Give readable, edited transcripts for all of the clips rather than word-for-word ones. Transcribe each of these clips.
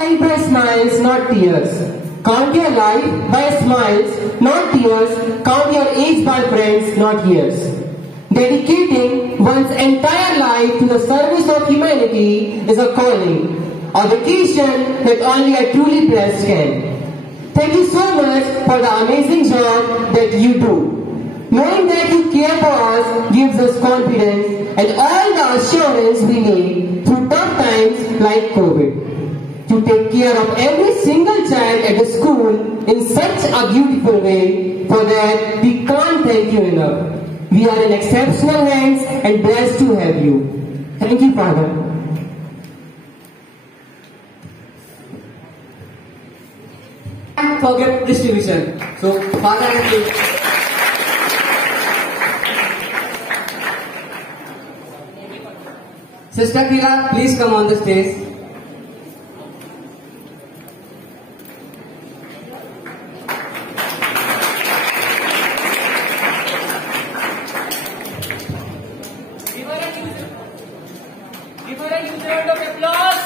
Life by smiles, not tears. Count your life by smiles, not tears. Count your age by friends, not years. Dedicating one's entire life to the service of humanity is a calling, a vocation that only a truly blessed can. Thank you so much for the amazing job that you do. Knowing that you care for us gives us confidence and all the assurance we need through tough times like COVID. To take care of every single child at the school in such a beautiful way, for that we can't thank you enough. We are in exceptional hands and blessed to have you. Thank you, Father. For gift distribution. So, Father and you. Sister Kila, please come on the stage. Give her a huge round of applause.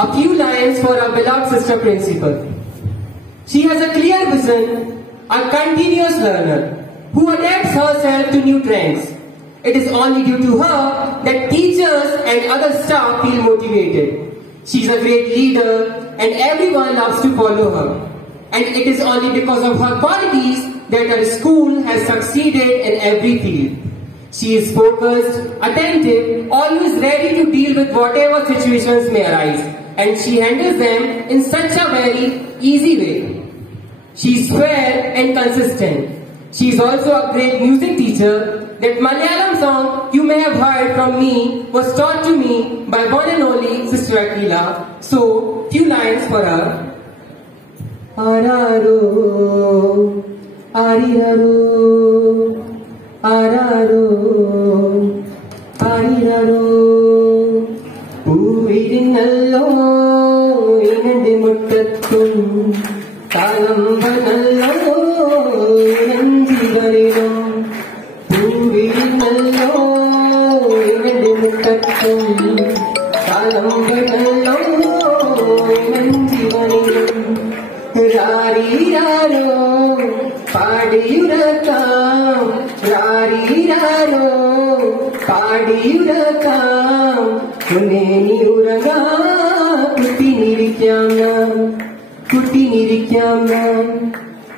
A few lines for our beloved sister principal. She has a clear vision, a continuous learner who adapts herself to new trends. It is only due to her that teachers and other staff feel motivated. She is a great leader and everyone loves to follow her. And it is only because of her qualities that her school has succeeded in every field. She is focused, attentive, always ready to deal with whatever situations may arise, and she handles them in such a very easy way. She is fair and consistent. She is also a great music teacher. That Malayalam song you may have heard from me was taught to me by one and only Sister Akila. So, few lines for her. Araro, ariraro, araro, ariraro, Uvirinallo, inandi muttattum, kalambanallo, inanjivarinam, Uvirinallo, inandi muttattum, kalambanallo, inanjivarinam, Rariraro, padiyurakam, rariraro, padiyurakam, kuneni uraga, kuti nirikyam nam,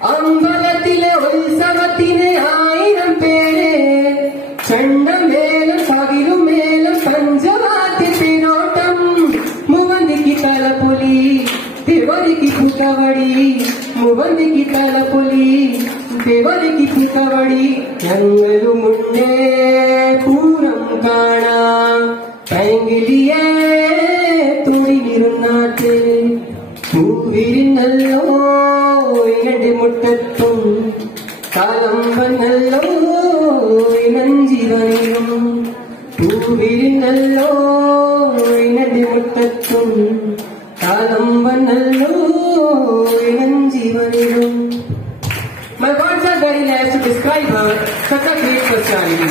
Ambalatile ulsavatine aayiram pere, chandamelam sagirumelam panjavati pinotam, muvandiki talapuli, devariki putavadi, muvandiki talapuli, devariki putavadi, yangalu munde puram kana, pangiliye todi nirunate, Uvirinallo, inandi muttattum, kalambanallo, inanjivarinam, Uvirinallo, inandi muttattum, kalambanallo, inanjivarinam. My words are very less to describe her, such a great personality.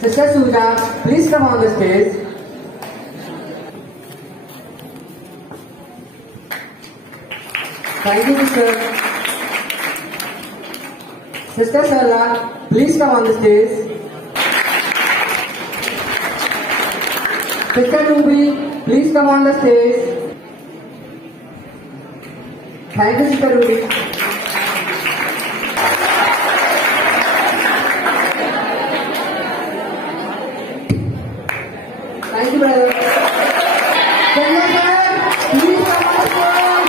Sister Suja, please come on the stage. Thank you, sister. Sister Sarla, please come on the stage. Sister Ruby, please come on the stage. Thank you, Sister Ruby. Thank you, brother. Chandra sir, please come on the stage.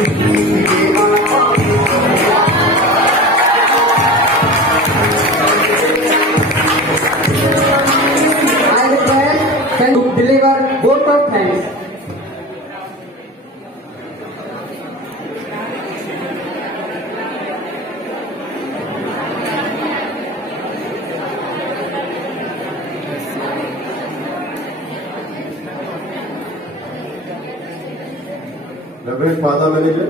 I request them to deliver vote of thanks. Reverend Father Manager,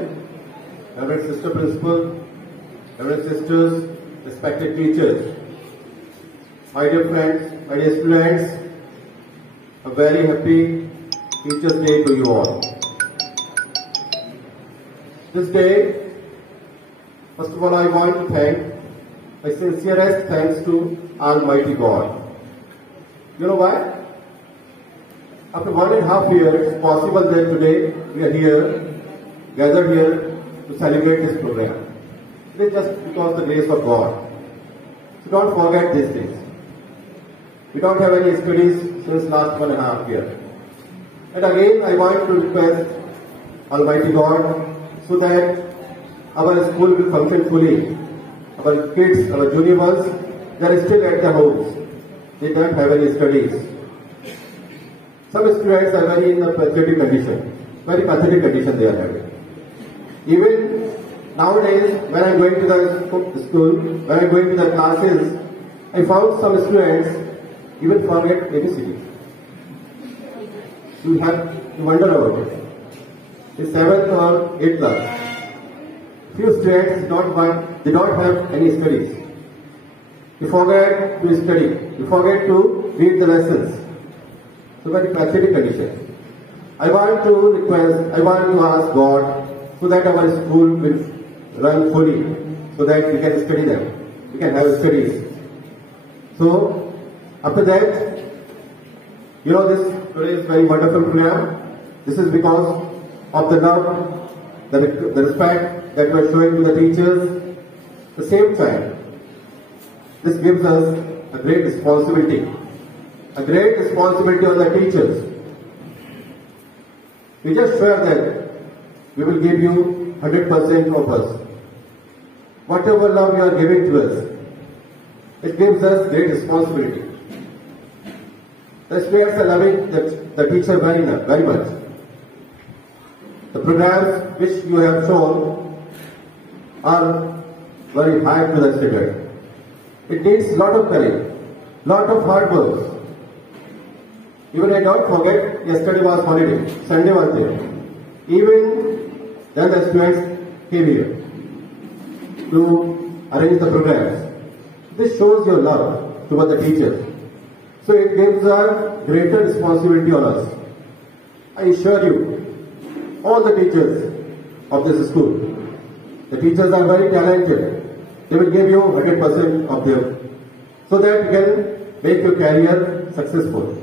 Reverend Sister Principal, Reverend Sisters, respected teachers, my dear friends, my dear students, a very happy Teachers' Day to you all. This day, first of all, I want to thank my sincerest thanks to Almighty God. You know why? After 1.5 years, it's possible that today we are here, gathered here to celebrate this program. It is just because of the grace of God. So don't forget these things. We don't have any studies since last 1.5 years. And again, I want to request Almighty God so that our school will function fully. Our kids, our junior ones, they are still at their homes. They don't have any studies. Some students are very in a pathetic condition. Very pathetic condition they are having. Even nowadays, when I am going to the school, when I am going to the classes, I found some students even forget ABCD. You have to wonder about it. In 7th or 8th class, few students they don't have any studies. You forget to study. You forget to read the lessons. So very pathetic condition. I want to ask God so that our school will run fully, so that we can study them. We can have studies. So, after that, you know this today is very wonderful program. This is because of the love, the respect that we are showing to the teachers. At the same time, this gives us a great responsibility. A great responsibility on the teachers. We just swear that we will give you 100% of us. Whatever love you are giving to us, it gives us great responsibility. The students are loving the teacher very much. The programs which you have shown are very high to the standard. It needs lot of courage, lot of hard work. Even I don't forget, yesterday was holiday, Sunday was there. Even then the students came here to arrange the programs. This shows your love toward the teachers. So it gives a greater responsibility on us. I assure you, all the teachers of this school, the teachers are very talented. They will give you 100% of them so that you can make your career successful.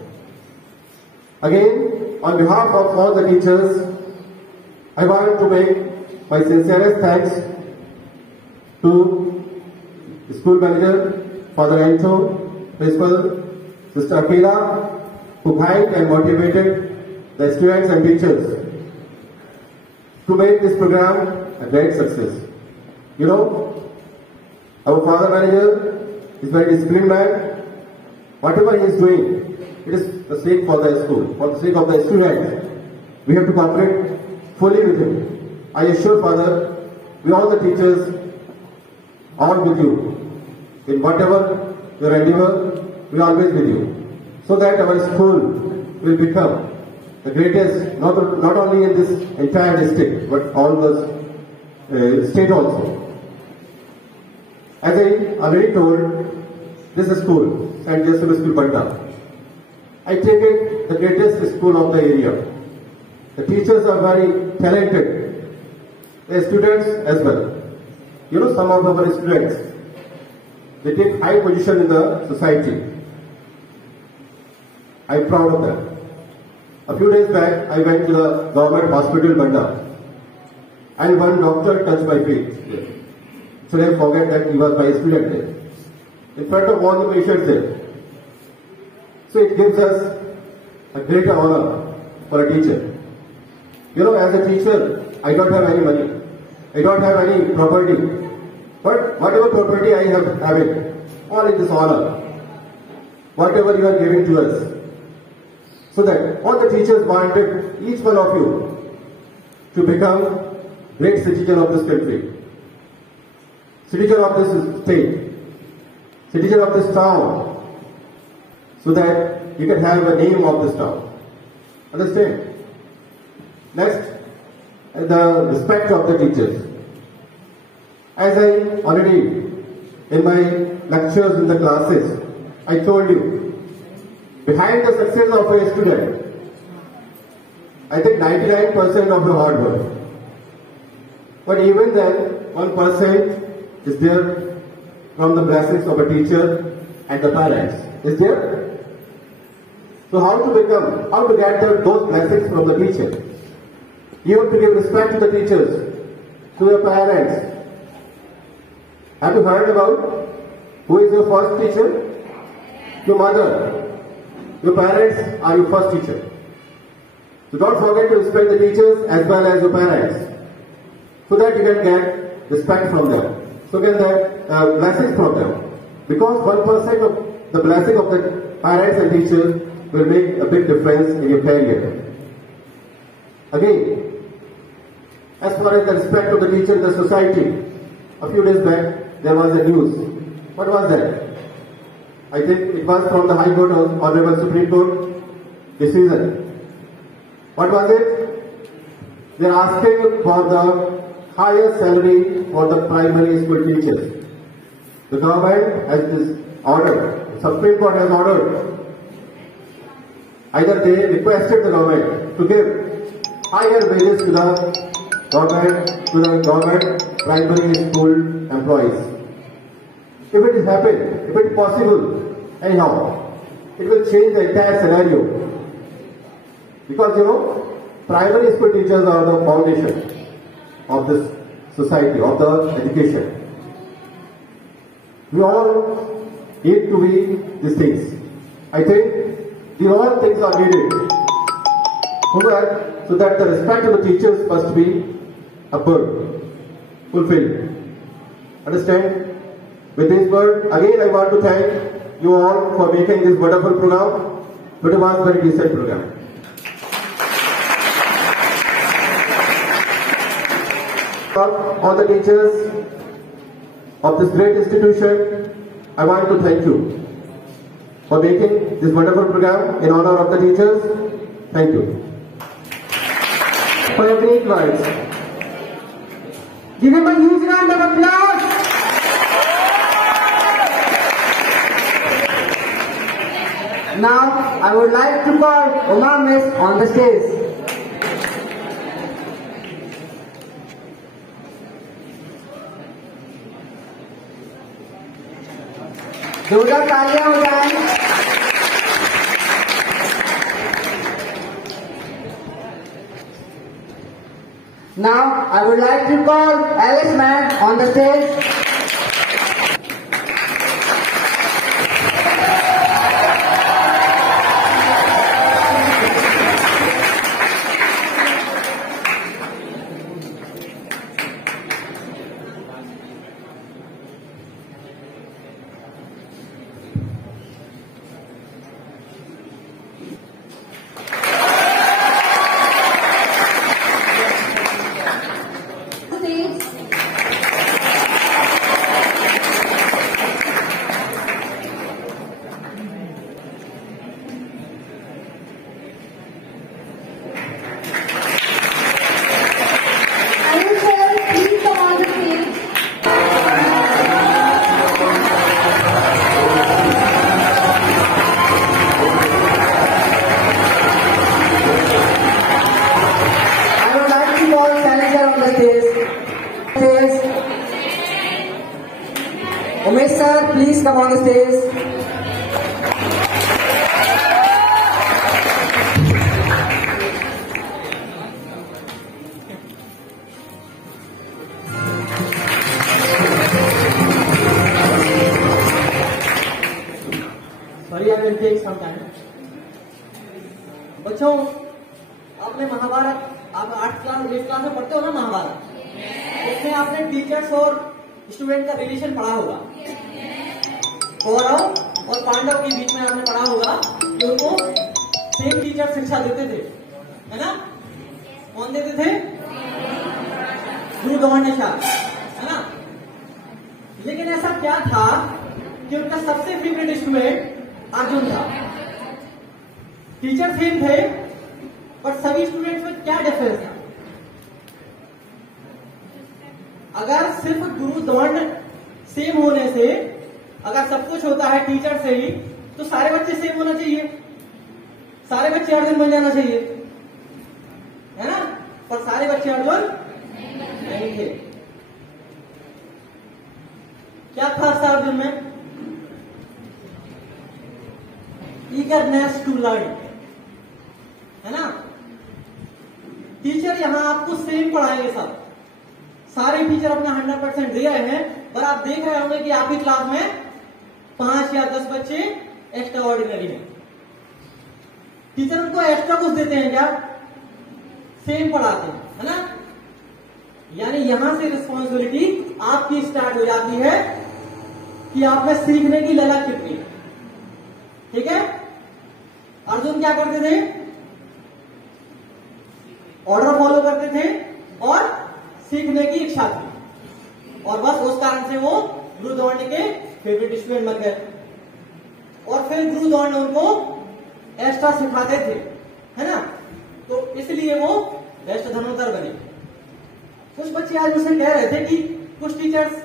Again, on behalf of all the teachers, I want to make my sincerest thanks to the school manager, Father Anto, Principal, Sister Akila, who guided and motivated the students and teachers to make this program a great success. You know, our Father Manager is a very disciplined man. Whatever he is doing, it is the sake for the school, for the sake of the students. We have to cooperate fully with him. I assure Father, we all the teachers are with you. In whatever your endeavor, we are always with you. So that our school will become the greatest, not only in this entire district, but all the state also. As I already told, this is school, St. Joseph School, Banda. I take it the greatest school of the area. The teachers are very talented. The students as well. You know, some of our students, they take high position in the society. I am proud of that. A few days back, I went to the government hospital, Banda, and one doctor touched my feet. So I forget that he was my student there. In front of all the patients there. So it gives us a great honor for a teacher. You know, as a teacher, I don't have any money. I don't have any property. But whatever property I have it, all it is honor. Whatever you are giving to us. So that all the teachers wanted each one of you to become great citizen of this country, citizen of this state, citizen of this town, so that you can have a name of this town. Understand? Next, the respect of the teachers. As I already in my lectures in the classes, I told you, behind the success of a student, I think 99% of the hard work. But even then, 1% is there from the blessings of a teacher and the parents. Is there? So how to get those blessings from the teacher? You have to give respect to the teachers, to your parents. Have you heard about who is your first teacher? Your mother. Your parents are your first teacher. So don't forget to respect the teachers as well as your parents, so that you can get respect from them. So get the blessings from them. Because 1% of the blessing of the parents and teachers will make a big difference in your career. Again, as far as the respect of the teacher in the society, a few days back there was a news. What was that? I think it was from the High Court or Honorable Supreme Court decision. What was it? They are asking for the higher salary for the primary school teachers. The government has this order. The Supreme Court has ordered. Either they requested the government to give higher wages to the government primary school employees. If it is happened, if it is possible, anyhow, it will change the entire scenario. Because primary school teachers are the foundation of this society, of the education. We all need to be these things. I think these all things are needed so that the respect of the teachers must be upward, fulfilled. Understand? With this word, again I want to thank you all for making this wonderful program. But it was a very decent program. All the teachers of this great institution, I want to thank you for making this wonderful program in honor of the teachers. Thank you for your great words. Give him a huge round of applause. Now, I would like to call Uma Miss on the stage. जोरदार तालियां हो जाएं। Now, I would like to call Alice Man on the stage. Umesh sir, please come on the stage. Sorry, I will take some time. बच्चों, आपने महाभारत आप 8 class में पढ़ते हो ना आपने टीचर्स और स्टूडेंट का रिलेशन पढ़ा होगा। कौरव और पांडव के बीच में आपने पढ़ा होगा कि उनको सेम टीचर शिक्षा देते थे, है ना? कौन देते थे? गुरु द्रोणाचार्य, है ना? लेकिन ऐसा क्या था कि उनका सबसे फेवरेट स्टूडेंट अर्जुन था। टीचर सेम थे पर सभी स्टूडेंट्स में क्या डिफरेंस था? अगर सिर्फ गुरु द्रोण सेम होने से अगर सब कुछ होता है टीचर से ही, तो सारे बच्चे सेम होना चाहिए, सारे बच्चे अर्जुन बन जाना चाहिए, है ना? पर सारे बच्चे अर्जुन नहीं थे। क्या खास था अर्जुन में? ईगरनेस टू लर्न, है ना? टीचर यहां आपको सेम पढ़ाएंगे, सब सारे टीचर अपना 100% दे रहे हैं, पर आप देख रहे होंगे कि आपकी क्लास में 5 या 10 बच्चे एक्स्ट्रा ऑर्डिनरी हैं। टीचर उनको एक्स्ट्रा कुछ देते हैं क्या? सेम पढ़ाते हैं, है ना? यानी यहां से रिस्पॉन्सिबिलिटी आपकी स्टार्ट हो जाती है कि आप में सीखने की ललक कितनी है। ठीक है? अर्जुन क्या करते थे? ऑर्डर फॉलो करते थे और सीखने की इच्छा थी, और बस उस कारण से वो गुरु द्रोण के फेवरेट स्टूडेंट बन गए। और फिर गुरु द्रोण उनको एक्स्ट्रा सिखाते थे, है ना? तो इसलिए वो बेस्ट धनुर्धर बने। कुछ बच्चे आज मुझसे कह रहे थे कि कुछ टीचर्स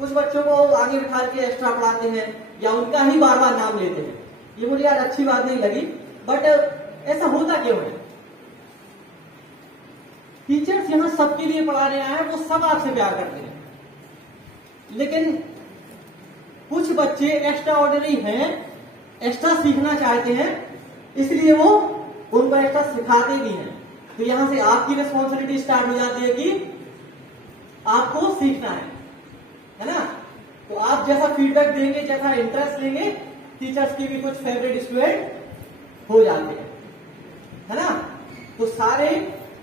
कुछ बच्चों को आगे बिठा के एक्स्ट्रा पढ़ाते हैं या उनका ही बार बार नाम लेते हैं। ये मुझे यार अच्छी बात नहीं लगी, बट ऐसा होता क्यों है? टीचर्स यहां सबके लिए पढ़ाने आए हैं, वो सब आपसे प्यार करते हैं, लेकिन कुछ बच्चे एक्स्ट्रा ऑर्डिनरी हैं, एक्स्ट्रा सीखना चाहते हैं, इसलिए वो उनको एक्स्ट्रा सिखाते भी हैं। तो यहां से आपकी रिस्पॉन्सिबिलिटी स्टार्ट हो जाती है कि आपको सीखना है ना? तो आप जैसा फीडबैक देंगे, जैसा इंटरेस्ट लेंगे, टीचर्स के भी कुछ फेवरेट स्टूडेंट हो जाते हैं, है ना? तो सारे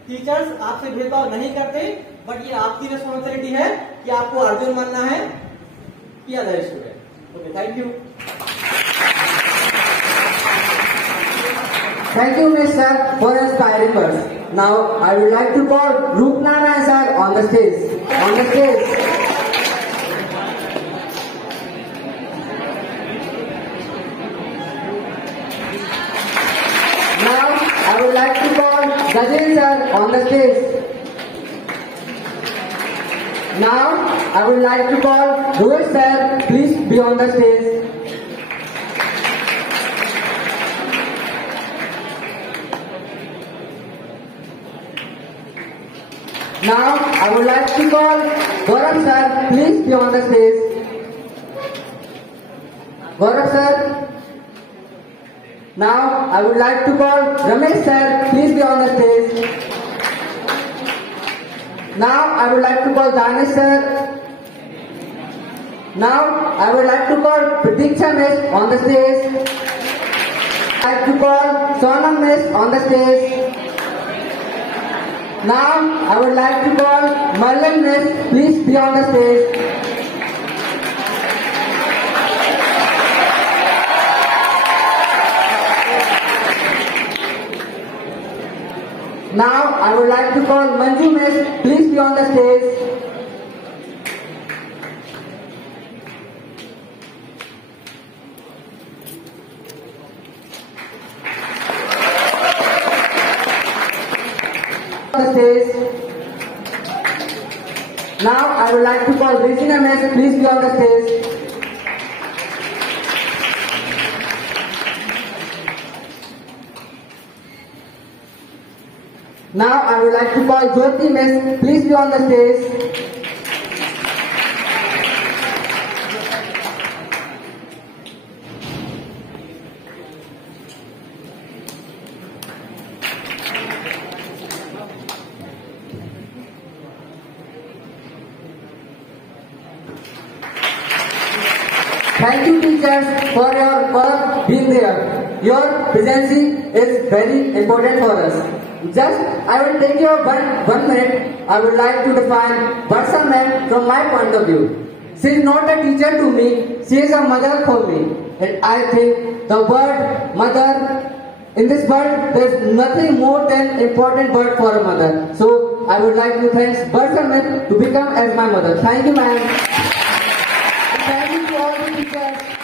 टीचर्स आपसे भेदभाव नहीं करते, बट ये आपकी रिस्पॉन्सिबिलिटी है कि आपको अर्जुन बनना है कि other student. Okay, thank you. Thank you, Miss Sir, for inspiring us. Now, I would like to call Roopnarayan Sir on the stage. On the stage. Now, I would like to call Gajen Sir on the stage. Now, I would like to call Rohit Sir. Please be on the stage. Now, I would like to call Gaurav Sir. Please be on the stage. Gaurav Sir. Now, I would like to call Ramesh Sir. Please be on the stage. Now, I would like to call Danish Sir. Now, I would like to call Pratiksha Miss on the stage. I would like to call Sonam Miss on the stage. Now, I would like to call Marlon Miss. Please be on the stage. Now, I would like to call Manju Miss. Please be on the stage. Stage. Now, I would like to call Regina Miss. Please be on the stage. Now, I would like to call Jyoti Miss. Please be on the stage. Thank you, teachers, for being there. Your presence is very important for us. Just, I will take your one minute. I would like to define Barsa ma'am from my point of view. She is not a teacher to me. She is a mother for me. And I think the word mother, in this world, there is nothing more than important word for a mother. So I would like to thank Barsa ma'am to become as my mother. Thank you, ma'am. And thank you to all the teachers.